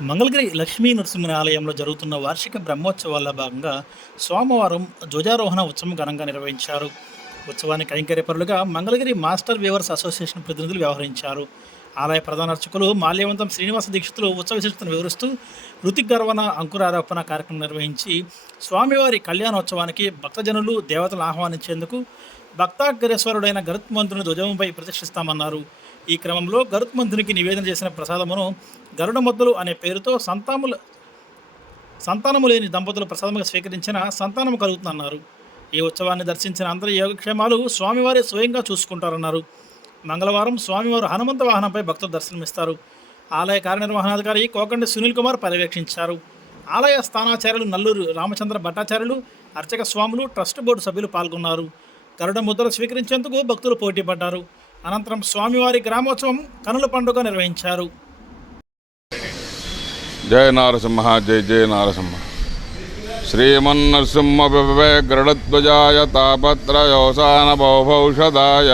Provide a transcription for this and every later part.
మంగళగిరి లక్ష్మీ నరసింహుని ఆలయంలో జరుగుతున్న వార్షిక బ్రహ్మోత్సవాల్లో భాగంగా సోమవారం ధ్వజారోహణ ఉత్సవం ఘనంగా నిర్వహించారు. ఉత్సవానికి కైంకర్యపరులుగా మంగళగిరి మాస్టర్ వీవర్స్ అసోసియేషన్ ప్రతినిధులు వ్యవహరించారు. ఆలయ ప్రధాన అర్చకులు మాల్యవంతం శ్రీనివాస దీక్షితులు ఉత్సవ విశిష్టతను వివరిస్తూ ఋతిగర్వణ అంకురారోపణ కార్యక్రమం నిర్వహించి స్వామివారి కళ్యాణోత్సవానికి భక్తజనులు దేవతలను ఆహ్వానించేందుకు భక్తాగ్రేశ్వరుడైన గరుత్మంతుని ధ్వజంపై ప్రతిష్ఠిస్తామన్నారు. ఈ క్రమంలో గరుత్మంతునికి నివేదన చేసిన ప్రసాదమును గరుడమొద్దులు అనే పేరుతో సంతానము లేని దంపతులు ప్రసాదముగా స్వీకరించిన సంతానము కలుగుతుందన్నారు. ఈ ఉత్సవాన్ని దర్శించిన అందరి యోగక్షేమాలు స్వామివారి స్వయంగా చూసుకుంటారన్నారు. మంగళవారం స్వామివారు హనుమంత వాహనంపై భక్తులు దర్శనమిస్తారు. ఆలయ కార్యనిర్వహణాధికారి కోకండి సునీల్ కుమార్ పర్యవేక్షించారు. ఆలయ స్థానాచార్యులు నల్లూరు రామచంద్ర భట్టాచార్యులు, అర్చక స్వాములు, ట్రస్ట్ బోర్డు సభ్యులు పాల్గొన్నారు. గరుడ ముద్రలు స్వీకరించేందుకు భక్తులు పోటీపడ్డారు. అనంతరం స్వామివారి గ్రామోత్సవం కనుల పండుగ నిర్వహించారు. జయ నారసింహ జయ జయ నారసింహ. శ్రీమన్నరసింహ విభవే గరుడధ్వజాయ తాపత్రయోసాన బహుభౌషధాయ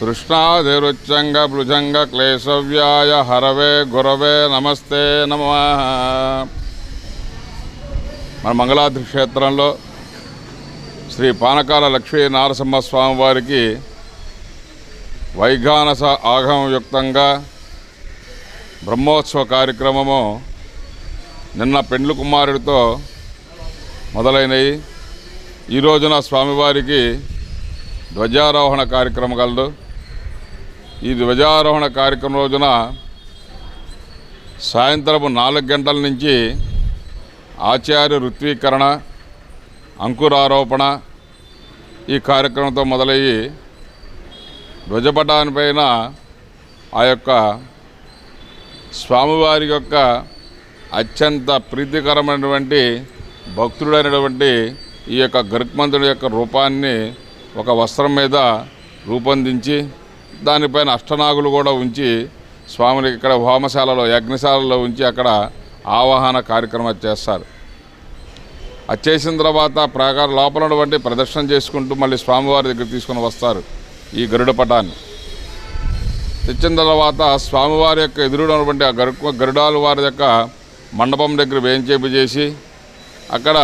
కృష్ణాధిరుచ్చంగ భుజంగ క్లేశవ్యాయ హరవే గురవే నమస్తే నమః. మన మంగళాద్రి క్షేత్రంలో శ్రీ పానకాల లక్ష్మీ నారసింహస్వామి వారికి వైఘానస ఆగమయుక్తంగా బ్రహ్మోత్సవ కార్యక్రమము నిన్న పెండ్లు కుమారుడితో మొదలైనవి. ఈ రోజున స్వామివారికి ధ్వజారోహణ కార్యక్రమం కలదు. ఈ ధ్వజారోహణ కార్యక్రమం రోజున సాయంత్రము 4 గంటల నుంచి ఆచార్య ఋత్వీకరణ, అంకురారోపణ ఈ కార్యక్రమంతో మొదలయ్యి ధ్వజపటానిపైన ఆ యొక్క స్వామివారి యొక్క అత్యంత ప్రీతికరమైనటువంటి భక్తుడైనటువంటి ఈ యొక్క గరుత్మంతుడి యొక్క రూపాన్ని ఒక వస్త్రం మీద రూపొందించి దానిపైన అష్టనాగులు కూడా ఉంచి స్వామిని ఇక్కడ హోమశాలలో యజ్ఞశాలలో ఉంచి అక్కడ ఆవాహన కార్యక్రమం చేస్తారు. అది చేసిన తర్వాత ప్రాకారం లోపల ఉన్నటువంటి ప్రదర్శన చేసుకుంటూ మళ్ళీ స్వామివారి దగ్గర తీసుకుని వస్తారు. ఈ గరుడ పటాన్ని తెచ్చిన తర్వాత స్వామివారి యొక్క ఎదురున్నటువంటి ఆ గరుడాల వారి యొక్క మండపం దగ్గర వేయించేపు చేసి అక్కడ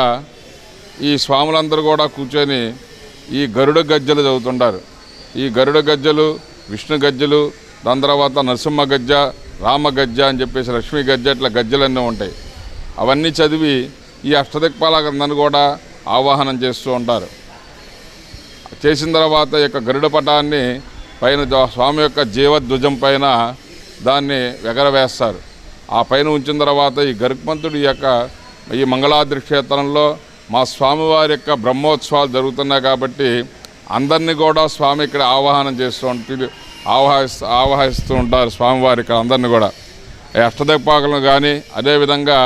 ఈ స్వాములందరూ కూడా కూర్చొని ఈ గరుడ గజ్జలు చదువుతుంటారు. ఈ గరుడ గజ్జలు, విష్ణు గజ్జలు, దాని తర్వాత నరసింహ గజ్జ, రామ గజ్జ అని చెప్పేసి లక్ష్మీ గజ్జ, ఇట్లా గజ్జలన్నీ ఉంటాయి. అవన్నీ చదివి ఈ అష్టదిక్పాలకందరిని కూడా ఆవాహనం చేస్తూ ఉంటారు. చేసిన తర్వాత ఈ యొక్క గరుడ పటాన్ని పైన స్వామి యొక్క జీవధ్వజం పైన దాన్ని ఎగరవేస్తారు. ఆ పైన ఉంచిన తర్వాత ఈ గరుత్మంతుడి యొక్క ఈ మంగళాద్రి క్షేత్రంలో మా స్వామివారి యొక్క బ్రహ్మోత్సవాలు జరుగుతున్నాయి కాబట్టి అందరినీ కూడా స్వామి ఇక్కడ ఆవాహనం చేస్తూ ఆవాహిస్తూ ఉంటారు. స్వామివారి ఇక్కడ అందరినీ కూడా అష్టదిక్పాలకులను కానీ అదేవిధంగా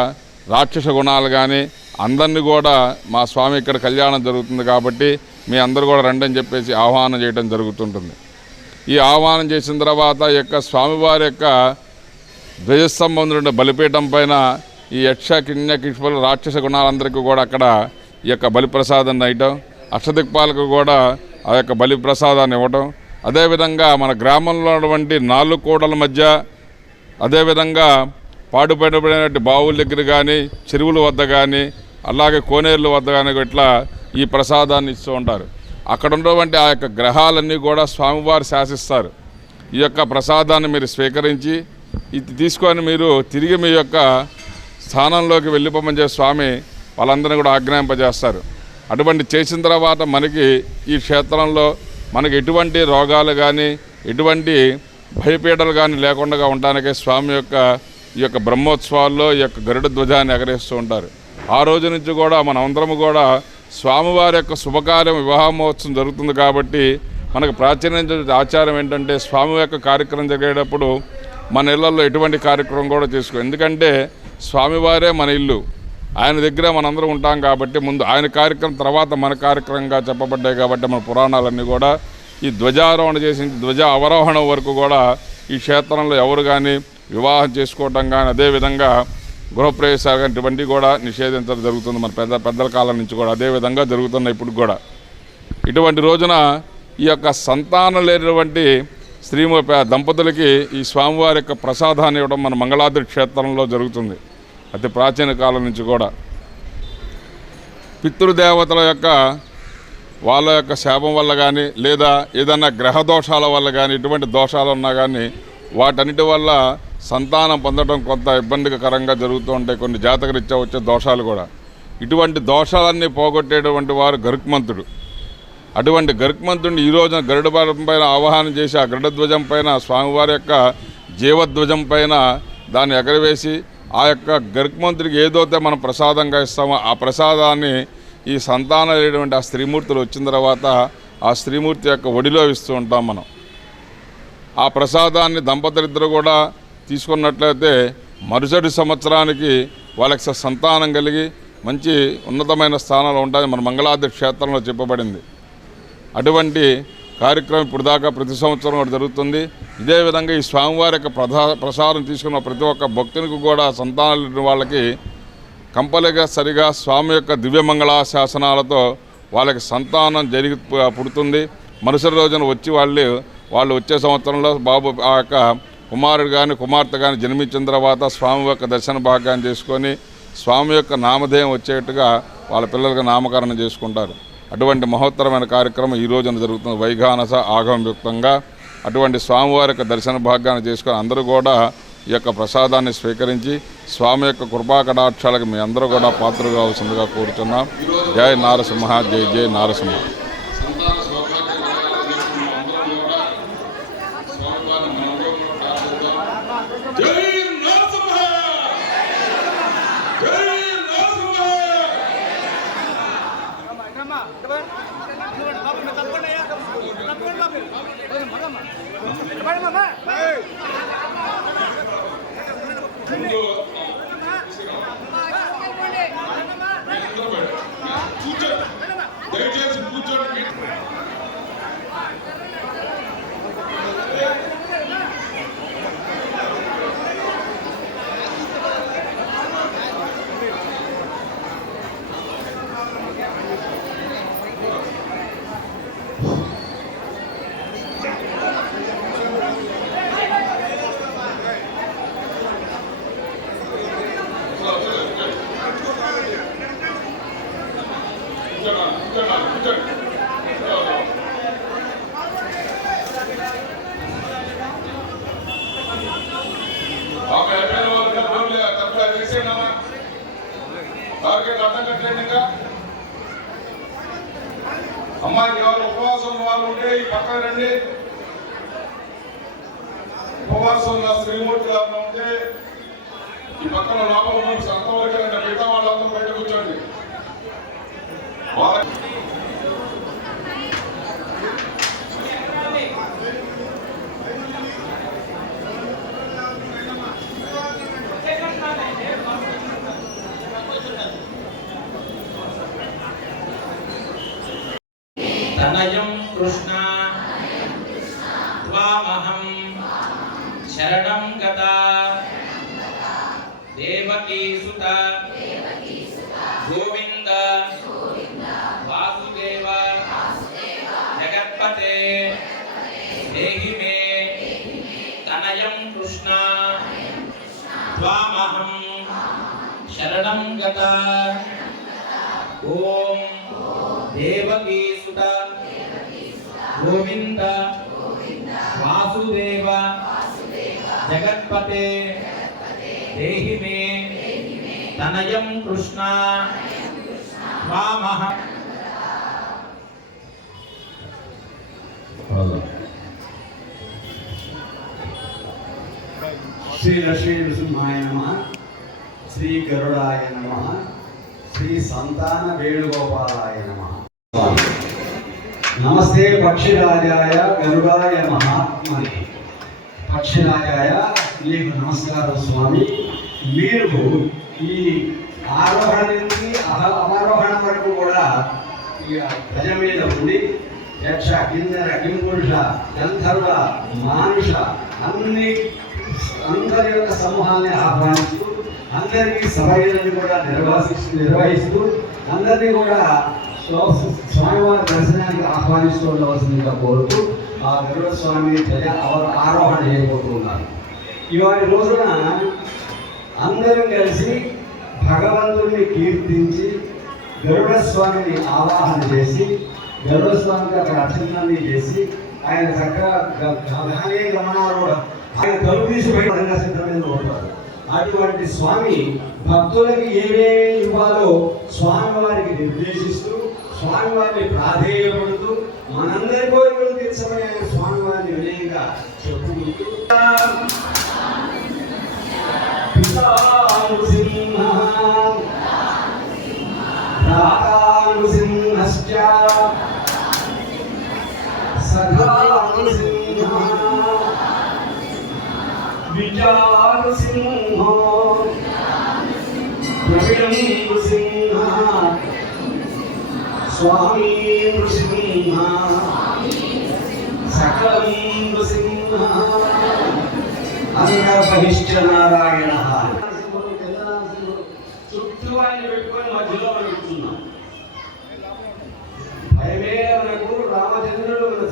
రాక్షస గుణాలు కానీ అందరినీ కూడా మా స్వామి ఇక్కడ కళ్యాణం జరుగుతుంది కాబట్టి మీ అందరూ కూడా రండి అని చెప్పేసి ఆహ్వానం చేయడం జరుగుతుంటుంది. ఈ ఆహ్వానం చేసిన తర్వాత ఈ యొక్క స్వామివారి యొక్క ధ్వజస్తంభం బలిపీఠం పైన ఈ యక్ష కిణ్య కిష్పలు రాక్షస గుణాలందరికీ కూడా అక్కడ ఈ యొక్క బలిప్రసాదాన్ని ఇవ్వటం, అష్టదిక్పాలకు కూడా ఆ యొక్క బలిప్రసాదాన్ని ఇవ్వటం, అదేవిధంగా మన గ్రామంలో ఉన్నటువంటి 4 కూడల మధ్య అదేవిధంగా పాడుపడినటువంటి బావుల దగ్గర కానీ చెరువుల వద్ద కానీ అలాగే కోనేరుల వద్ద కానీ ఇట్లా ఈ ప్రసాదాన్ని ఇస్తూ ఉంటారు. అక్కడ ఉన్నటువంటి ఆ యొక్క గ్రహాలన్నీ కూడా స్వామివారు శాసిస్తారు. ఈ యొక్క ప్రసాదాన్ని మీరు స్వీకరించి ఇది తీసుకొని మీరు తిరిగి మీ యొక్క స్థానంలోకి వెళ్ళిపోమని చెప్పి స్వామి వాళ్ళందరినీ కూడా ఆజ్ఞాపింపజేస్తారు. అటువంటి చేసిన తర్వాత మనకి ఈ క్షేత్రంలో మనకి ఎటువంటి రోగాలు కానీ ఎటువంటి భయపీడలు కానీ లేకుండా ఉండడానికే స్వామి యొక్క ఈ యొక్క బ్రహ్మోత్సవాల్లో ఈ యొక్క గరుడ ధ్వజాన్ని ఎగరేస్తూ ఉంటారు. ఆ రోజు నుంచి కూడా మనమందరము కూడా స్వామివారి యొక్క శుభకార్యం వివాహ మహోత్సవం జరుగుతుంది కాబట్టి మనకు ప్రాచీన ఆచారం ఏంటంటే స్వామి యొక్క కార్యక్రమం జరిగేటప్పుడు మన ఇళ్లలో ఎటువంటి కార్యక్రమం కూడా చేసుకో. ఎందుకంటే స్వామివారే మన ఇల్లు, ఆయన దగ్గర మనందరం ఉంటాం కాబట్టి ముందు ఆయన కార్యక్రమం తర్వాత మన కార్యక్రమంగా చెప్పబడ్డాయి కాబట్టి మన పురాణాలన్నీ కూడా ఈ ధ్వజారోహణ చేసి ధ్వజ అవరోహణం వరకు కూడా ఈ క్షేత్రంలో ఎవరు కానీ వివాహం చేసుకోవటం కానీ అదేవిధంగా గృహప్రవేశాలు కానీ ఇటువంటి కూడా నిషేధించడం జరుగుతుంది. మన పెద్దల కాలం నుంచి కూడా అదేవిధంగా జరుగుతున్నాయి ఇప్పుడు కూడా. ఇటువంటి రోజున ఈ యొక్క సంతానం లేనటువంటి దంపతులకి ఈ స్వామివారి యొక్క ప్రసాదాన్ని ఇవ్వడం మన మంగళాద్రి క్షేత్రంలో జరుగుతుంది. అతి ప్రాచీన కాలం నుంచి కూడా పితృదేవతల యొక్క వాళ్ళ యొక్క శాపం వల్ల కానీ లేదా ఏదన్నా గ్రహ దోషాల వల్ల కానీ ఇటువంటి దోషాలు ఉన్నా కానీ వాటన్నిటి వల్ల సంతానం పొందడం కొంత ఇబ్బందికరంగా జరుగుతూ ఉంటాయి. కొన్ని జాతకరీత్యా వచ్చే దోషాలు కూడా. ఇటువంటి దోషాలన్నీ పోగొట్టేటువంటి వారు గరుక్మంతుడు. అటువంటి గరుక్మంతుడిని ఈ రోజున గరుడ పైన ఆవాహనం చేసి ఆ గరుడ ధ్వజం పైన స్వామివారి యొక్క జీవధ్వజం పైన దాన్ని ఎగరవేసి ఆ యొక్క గరుక్మంతుడికి ఏదైతే మనం ప్రసాదంగా ఇస్తామో ఆ ప్రసాదాన్ని ఈ సంతానం లేనటువంటి ఆ స్త్రీమూర్తులు వచ్చిన తర్వాత ఆ స్త్రీమూర్తి యొక్క ఒడిలో ఇస్తూ ఉంటాం మనం. ఆ ప్రసాదాన్ని దంపతులిద్దరూ కూడా తీసుకున్నట్లయితే మరుసటి సంవత్సరానికి వాళ్ళకి సంతానం కలిగి మంచి ఉన్నతమైన స్థానంలో ఉంటుంది. మన మంగళాద్రి క్షేత్రంలో చెప్పబడింది. అటువంటి కార్యక్రమం ఇప్పుడు దాకా ప్రతి సంవత్సరం కూడా జరుగుతుంది. ఇదే విధంగా ఈ స్వామివారి యొక్క ప్రసాదం తీసుకున్న ప్రతి ఒక్క భక్తునికి కూడా సంతానం లేని వాళ్ళకి కంపల్సరిగా సరిగా స్వామి యొక్క దివ్యమంగళ శాసనాలతో వాళ్ళకి సంతానం జరిగి పుడుతుంది. మరుసటి రోజున వచ్చి వాళ్ళు వచ్చే సంవత్సరంలో బాబు ఆ యొక్క కుమారుడు కానీ కుమార్తె కానీ జన్మించిన తర్వాత స్వామి యొక్క దర్శన భాగ్యాన్ని చేసుకొని స్వామి యొక్క నామధేయం వచ్చేట్టుగా వాళ్ళ పిల్లలకు నామకరణం చేసుకుంటారు. అటువంటి మహోత్తరమైన కార్యక్రమం ఈ రోజున జరుగుతుంది వైఘానస ఆగమయుక్తంగా. అటువంటి స్వామివారి యొక్క దర్శన భాగ్యాన్ని చేసుకొని అందరూ కూడా ఈ యొక్క ప్రసాదాన్ని స్వీకరించి స్వామి యొక్క కృపాకటాక్షాలకు మీ అందరూ కూడా పాత్రలు కావాల్సిందిగా కోరుతున్నాం. జై నారసింహ, జై జై నారసింహ. అమ్మాయి ఎవరు ఉపవాసం వాళ్ళు ఉంటే ఈ పక్కన రండి. ఉపవాసం ఉన్న శ్రీమూర్తి ఉంటే ఈ పక్కన లోపల అంతవరకు మిగతా వాళ్ళందరూ బయట కూర్చోండి. తనయం కృష్ణ త్వామహం శరణం గత దేవకీ సుత గోవింద వాసుదేవ జగత్పతే దేహి మే తనయం కృష్ణ త్వామహం శరణం గత ఓం దేవకీ సుత గోవింద వాసుదేవ జగత్పతే దేహి మే తనయం కృష్ణ త్వామహం. శ్రీ లక్ష్మీ నృసింహాయ నమః, శ్రీ గరుడాయ నమః, శ్రీ సంతాన వేణుగోపాలాయ నమః. నమస్తే పక్షిరాజాయ గరుడాయ మహాత్మనే. పక్షిరాజాయ మీకు నమస్కారం స్వామి. మీరు ఈ ఆరోహణ నుంచి అవరోహణ వరకు కూడా ఈ గజ మీద ఉండి యక్ష కిందర కింపురుష గంధర్వ మానుష అందరి యొక్క సమూహాన్ని ఆహ్వానిస్తూ అందరికీ సభలను కూడా నిర్వహిస్తూ అందరినీ కూడా స్వామివారి దర్శనానికి ఆహ్వానిస్తూ ఉండవలసిందిగా కోరుతూ ఆ గరుడ స్వామిని ఆరోహణ చేయబోతున్నారు. ఇవాళ రోజున అందరం కలిసి భగవంతుడిని కీర్తించి గరుడ స్వామిని ఆవాహన చేసి గరుడ స్వామికి అక్కడ అర్చనని చేసి ఆయన చక్కగా గమనాలు ఆయన తలుపు తీసి బయట సిద్ధమైన ఉంటారు. అటువంటి స్వామి భక్తులకి ఏమేమి ఇవ్వాలో స్వామి వారికి నిర్దేశిస్తూ స్వామివారిని ప్రాధేయపడుతూ మనందరి కోరికలు తీర్చమని ఆయన స్వామివారిని వినయంగా చెప్పుకుంటూ స్వామి నృసింహ సకలం నృసింహ అంగబహిష్ట నారాయణ. చుట్టూ ఆయన పెట్టుకొని మధ్యలో పెడుతున్నాం. భయమే మనకు రామచంద్రుడు మన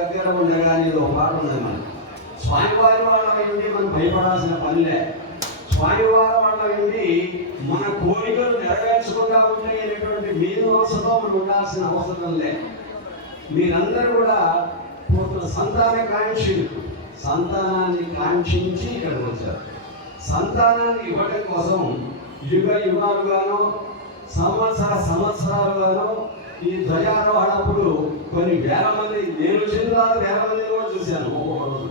దగ్గర ఉండగానే ఒక పాట ఉంది. మనం స్వామివారి వాళ్ళ ఏంటి మనం భయపడాల్సిన పనిలే. స్వామివారి వాళ్ళ ఏంటి మన కోరికలు నెరవేర్చుకుంటా ఉంటాయనేటువంటి మీనవసతో మనం ఉండాల్సిన అవసరం లే. మీరందరూ కూడా పోతున్న సంతాన కాంక్షలు, సంతానాన్ని కాంక్షించి ఇక్కడికి వచ్చారు. సంతానాన్ని ఇవ్వడం కోసం యుగ యుగాలుగానో సంవత్సరాలుగానో ఈ ధ్వజారోహణప్పుడు కొన్ని వేల మంది, నేను చెందిన వేల మంది కూడా చూశాను. ఒక్కొక్క రోజు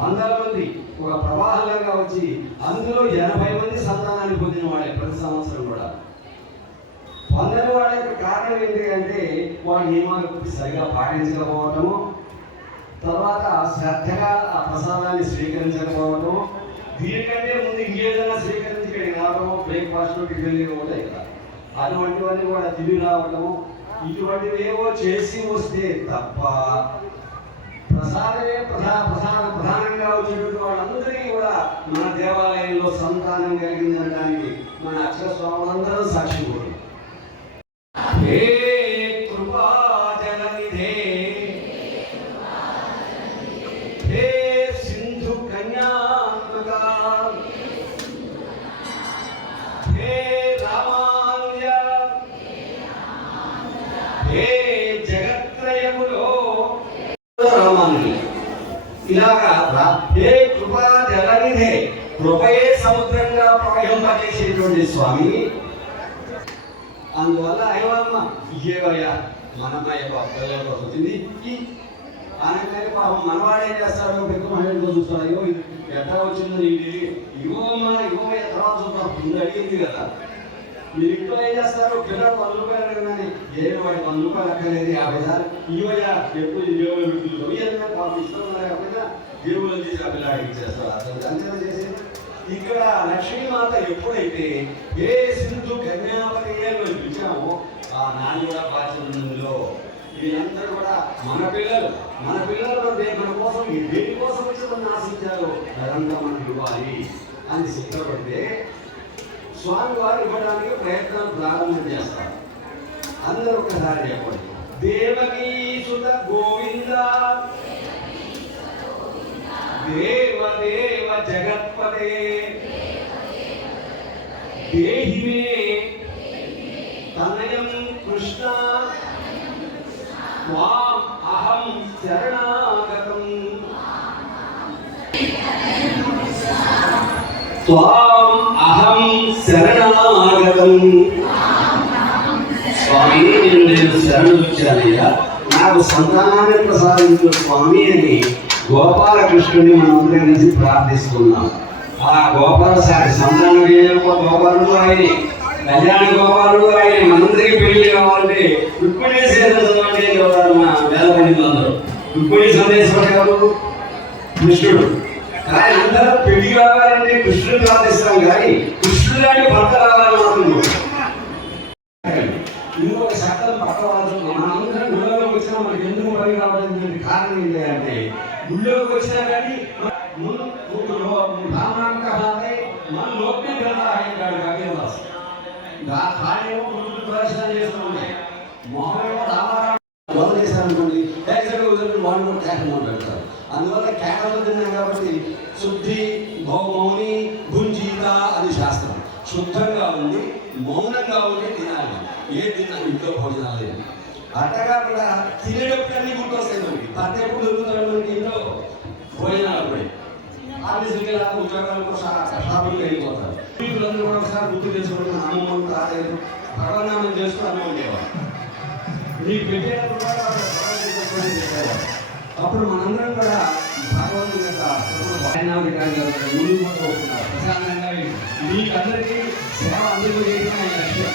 వందల మంది ఒక ప్రవాహంగా వచ్చి అందులో 80 మంది సంతానాన్ని పొందిన వాడే ప్రతి సంవత్సరం కూడా. పొందని వాడి యొక్క కారణం ఏంటి అంటే వాడి నియమాలు సరిగా పాటించకపోవటము, తర్వాత శ్రద్ధగా ఆ ప్రసాదాన్ని స్వీకరించకపోవటము, దీనికంటే ముందు ఇంకేదైనా స్వీకరించి ఇక్కడికి రావడము, బ్రేక్ఫాస్ట్ టిఫిన్ ఉంటాయి కదా, అటువంటివన్నీ కూడా తిరిగి రావడము, ఇటువంటివి ఏవో చేసి వస్తే తప్ప ప్రసాదమే ప్రధానంగా వచ్చేటువంటి వాళ్ళందరికీ కూడా మన దేవాలయంలో సంతానం కలిగిందనడానికి మన అక్షర స్వాములందరూ సాక్షి కూడా. హే కృపా జలనిధే, హే సింధు కన్యాత్మక, హే రామానుజ, హే జగత్రయములో రామానుజ. ఇలాగా హే కృపా జలనిధే, కృపయే సముద్రంగా ప్రవహింపజేసేటువంటి స్వామి. అందువల్ల అయ్యమ్మ ఇయ్యేవయ్యా మనమ్మాయి పిల్లల కోసం వచ్చింది అనగానే పాపం మనవాడు ఏం చేస్తాడు, పెద్ద మహిళతో చూస్తాడు, అయ్యో ఎట్లా వచ్చిందో నీటి ఇవ్వమ్మా ఇవ్వమయ్యా తర్వాత చూద్దాం, ముందు అడిగింది కదా. మీరు ఇంట్లో ఏం చేస్తారు, పిల్లలు 10 రూపాయలు అడగగానే ఏమి వాడి 10 రూపాయలు అక్కర్లేదు 50 సార్లు ఇవ్వయా, ఎప్పుడు ఇవ్వమని పెడుతుంది పాపం ఇష్టం లేకపోయినా దేవుళ్ళు తీసి ఆ పిల్లాడికి ఇచ్చేస్తారు. అసలు అంచనా చేసేది ఇక్కడ లక్ష్మీమాత ఎప్పుడైతే ఏ సింధు కన్యాపతి పిలిచామో ఆ నాని కూడా పాచనంలో వీళ్ళందరూ కూడా మన పిల్లలు మన కోసం దేనికోసం వచ్చి మనం ఆశించారో అదంతా మనం ఇవ్వాలి అని సిద్ధపడితే స్వామి వారు ఇవ్వడానికి ప్రయత్నం ప్రారంభం చేస్తారు. అందరూ ఒకసారి చెప్పండి, దేవకీ సుత గోవింద దేవదేవ జగత్పదే దేహి మే తనయం కృష్ణ త్వాం అహం శరణాగతం, త్వాం అహం శరణాగతం. స్వామి నేను శరణొచ్చానయ్యా, నాకు సంతానాన్ని ప్రసాదించిన స్వామి అని గోపాలకృష్ణుని మనందరం కలిసి ప్రార్థిస్తున్నాం. ఆ గోపాలసారి సంతానం గోపాలుడు ఆయనే, కళ్యాణ గోపాలుడు ఆయనే. మనందరికీ పెళ్లి కావాలంటే రుక్మిణి సేనంటే వేల మంది అందరూ రుక్మిణి సందేశం ఎవరు? కృష్ణుడు. కానీ అందరూ పెళ్లి కావాలంటే కృష్ణుడు ప్రార్థిస్తాం, కానీ కృష్ణుడు లాంటి భర్త రావాలని మాత్రం ఇంకొక శాతం పక్క వాళ్ళు మనందరం గుళ్ళలోకి వచ్చినా మనకి ఎందుకు పని కావాలని కారణం ఏంటంటే గుళ్ళోకి వచ్చినా కానీ మన లోపే కాళ్ళేమో ప్రదర్శన చేస్తూ ఉంటాయి, మొహమేమో రామారావు మొదలు చేశారనుకోండి వాళ్ళు కేకలు పెడతారు. అందువల్ల కేకలు తిన్నాం కాబట్టి శుద్ధి మౌని భుంజీత అని శాస్త్రం. శుద్ధంగా ఉండి మౌనంగా ఉండి తినాలి. ఏ తిన్నా ఇంట్లో భోజనాలు లేదు. అట్టగా కూడా తినేటప్పుడు అన్నీ గుర్తొస్తాయి మనకి. పత్తి ఎప్పుడు దొరుకుతాడు మనకి ఇంట్లో భోజనాలు అప్పుడే. ఆఫీసులకి రాదు, ఉద్యోగాలకు షాపులకు వెళ్ళిపోతారు. వీళ్ళందరూ కూడా ఒకసారి గుర్తు చేసుకోవడం, అమ్మమ్మలు తాతయ్యలు భగవన్నామం చేస్తూ అన్నం ఉండేవారు. మీకు పెట్టేటప్పుడు కూడా అప్పుడు మనందరం కూడా భగవంతుని యొక్క ముందుకు పోతూ వస్తున్నారు. ప్రశాంతంగా మీకందరికీ సేవ అందరికీ చేయడం ఆయన లక్ష్యం,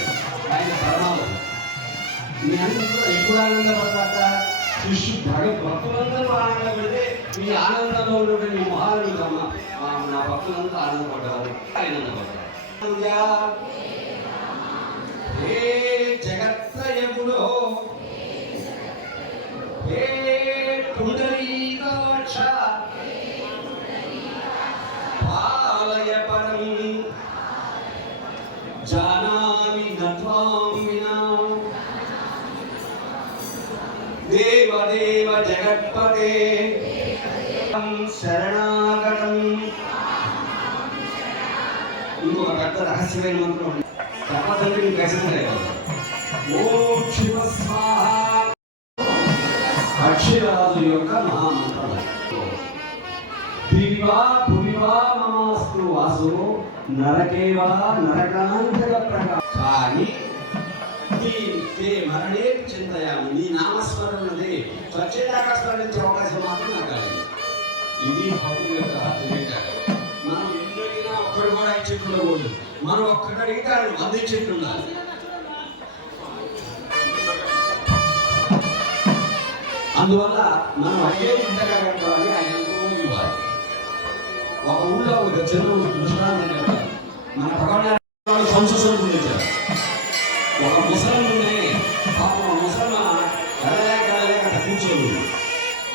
ఆయన పరమావధి. మీ అందరూ కూడా ఎప్పుడు ఆనందపడతాక భక్తులందరూ ఆనందపడితే మీ ఆనందంలో ఉన్నటువంటి మీ మొహాలు నా భక్తులంతా ఆనందపడ్డారు, ఆనందపడ్డారు. హే జగత్రయములో హే పుండరీకాక్ష పాలయ పరం జానామి నత్వాం వినా దేవదేవ జగత్పతే శరణాగతం. ఇంకొక పెద్ద రహస్యమైన మంత్రం చెప్పదంటే మీకు ప్రశ్న లేదు. ఓం శివ స్వాహ అక్షరాజు యొక్క మహామంత్రం. దివివా భువివా మమాస్తు వాసు నరకేవా నరకాంతక ప్రకాశ. కానీ మరణే చింతయామి, నీ నామస్మరణదే స్వచ్ఛేదాకా స్మరించే అవకాశం మాత్రం నాకు కలిగింది. ఇది భక్తుల యొక్క తెలివితేటలు. మనం ఎన్ని అడిగినా ఒక్కడు కూడా ఇచ్చేట్టు ఉండకూడదు. మనం ఒక్కటి అడిగితే ఆయన అందించేట్టు ఉండాలి. అందువల్ల మనం అడిగే ఇంతగా కట్టాలి, ఆయన ఎంతో ఇవ్వాలి. ఒక ఊళ్ళో ఒక చిన్న దృష్టాంతం చెప్తారు. మన భగవాన్ సంస్కృతం పొందించారు. ఒక ముసలి పాపం ముసలమ్మ కదలేక కూర్చోదు.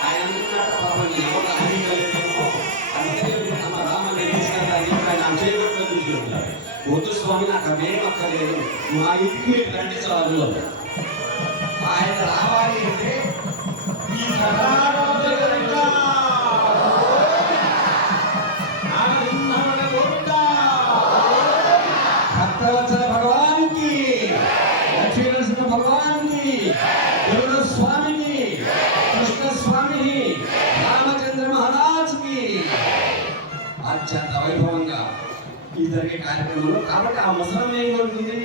ఆయన అనుకున్నట్ట పాపం ఎవరు అహింసలేమో అమ్మ రామని తీసుకెళ్ళాలి, ఆయన చేయకుండా చూసుకుంటారు. వద్దు స్వామి, నాకు అవేం అక్కర్లేదు, మా ఇంటికి మీరు రండి చాలు. ఆయన రావాలి అంటే ఈ భక్తవత్సల భగవాన్కి, లక్ష్మీనరసింహ భగవాన్కి, గరుడ స్వామికి, కృష్ణ స్వామికి, రామచంద్ర మహారాజ్కి అత్యంత వైభవంగా ఈ జరిగే కార్యక్రమంలో. కాబట్టి ఆ ముసలం ఏం కోరుతుంది,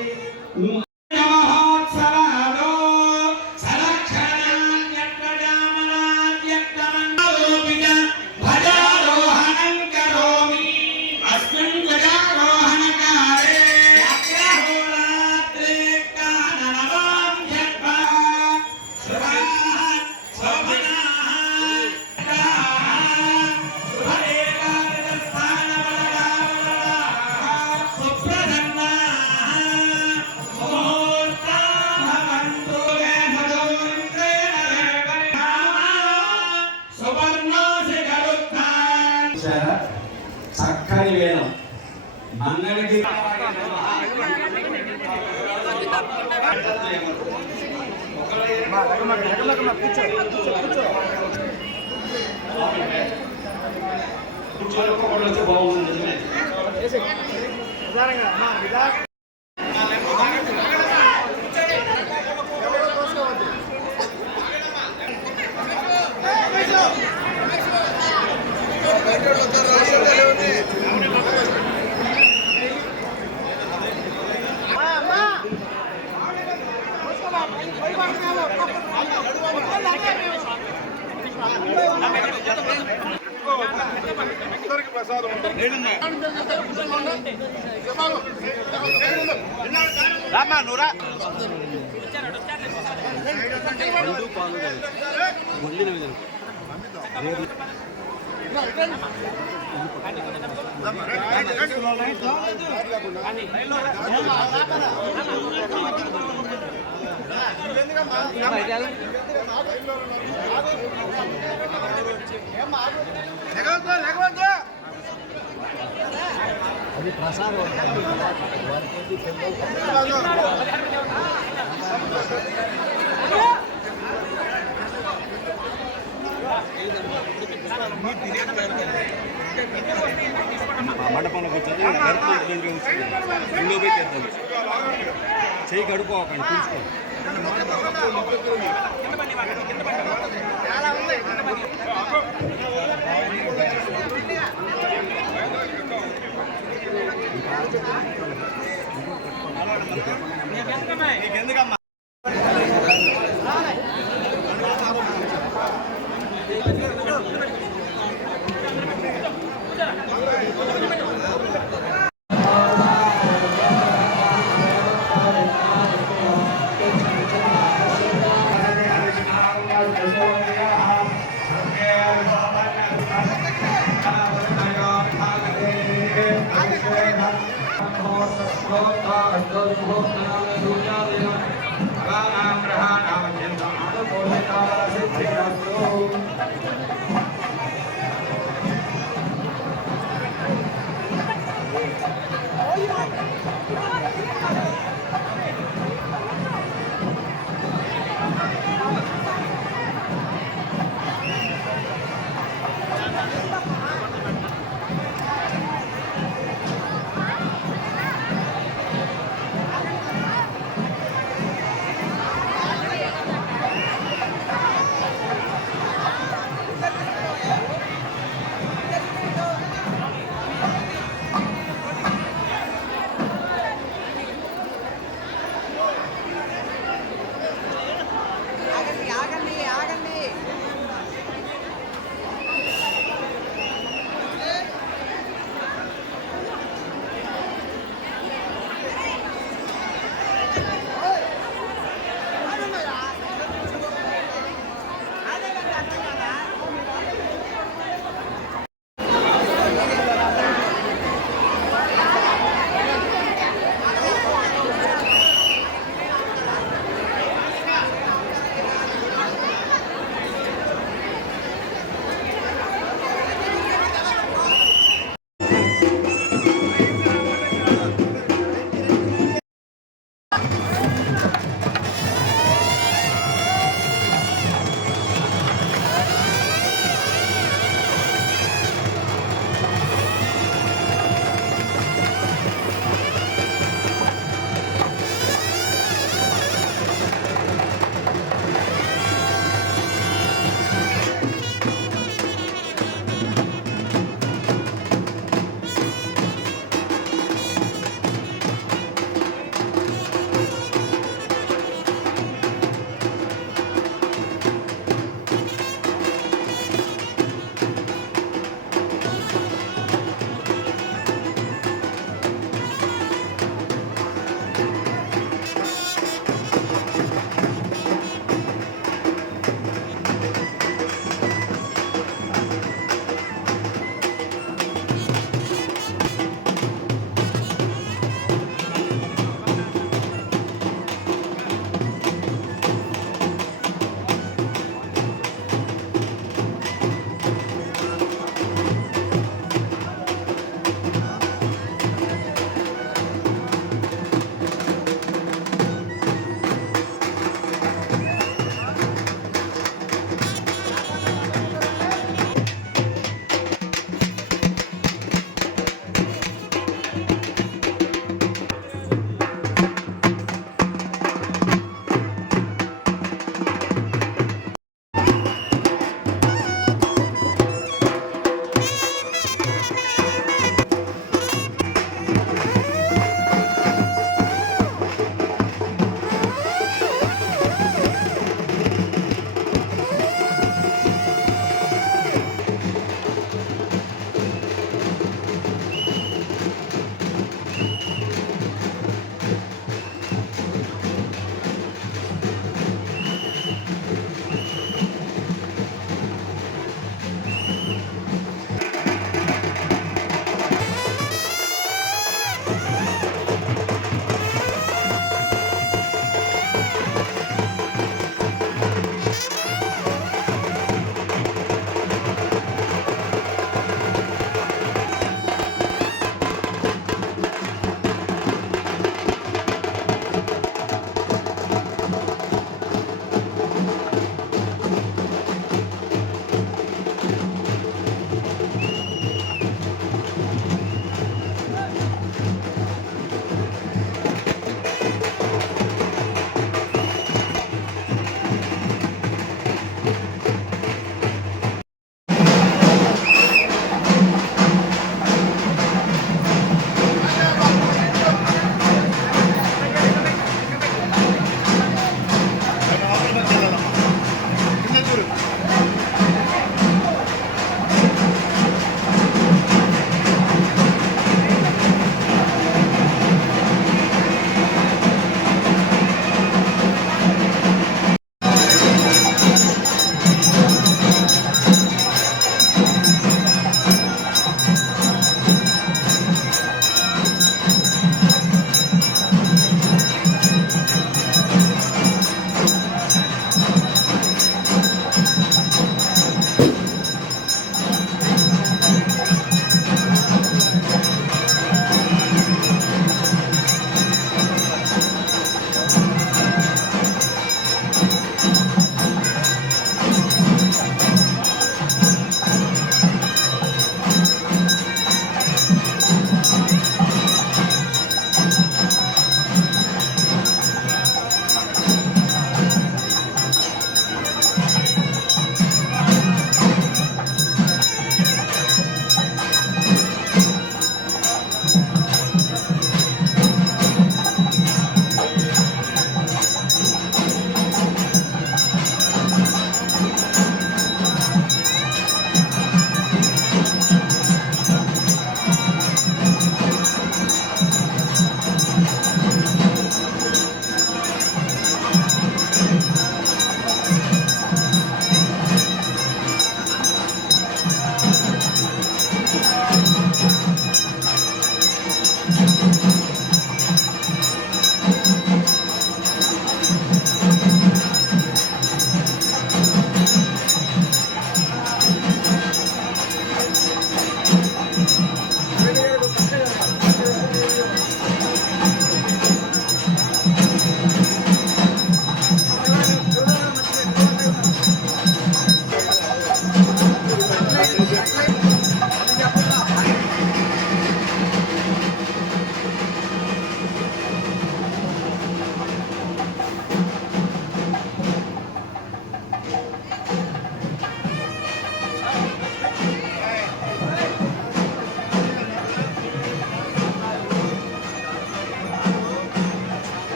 చక్కని వేదం మంగళకి బాగుంటుంది. అది ప్రసాదం మండపంలో కూర్చొని గరుపు దగ్గర కూర్చొని ఇంట్లో పోయి తీర్థం చేయి కడుక్కోకండి చూసుకోండి.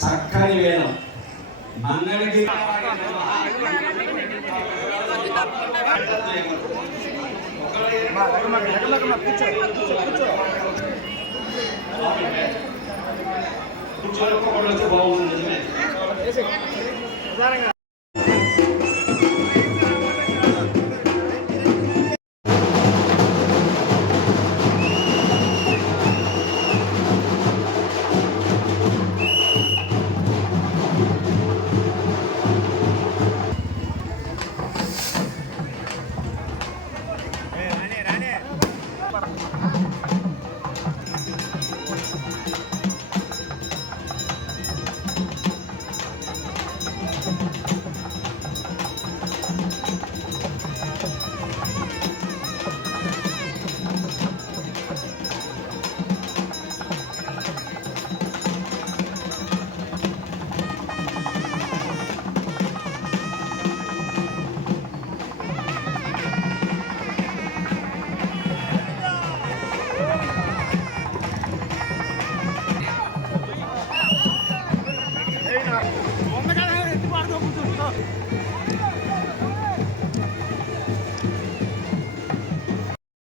చక్కని వేదం మంగళగిరి కూర్చోకపోవడం బాగుంటుంది. రానే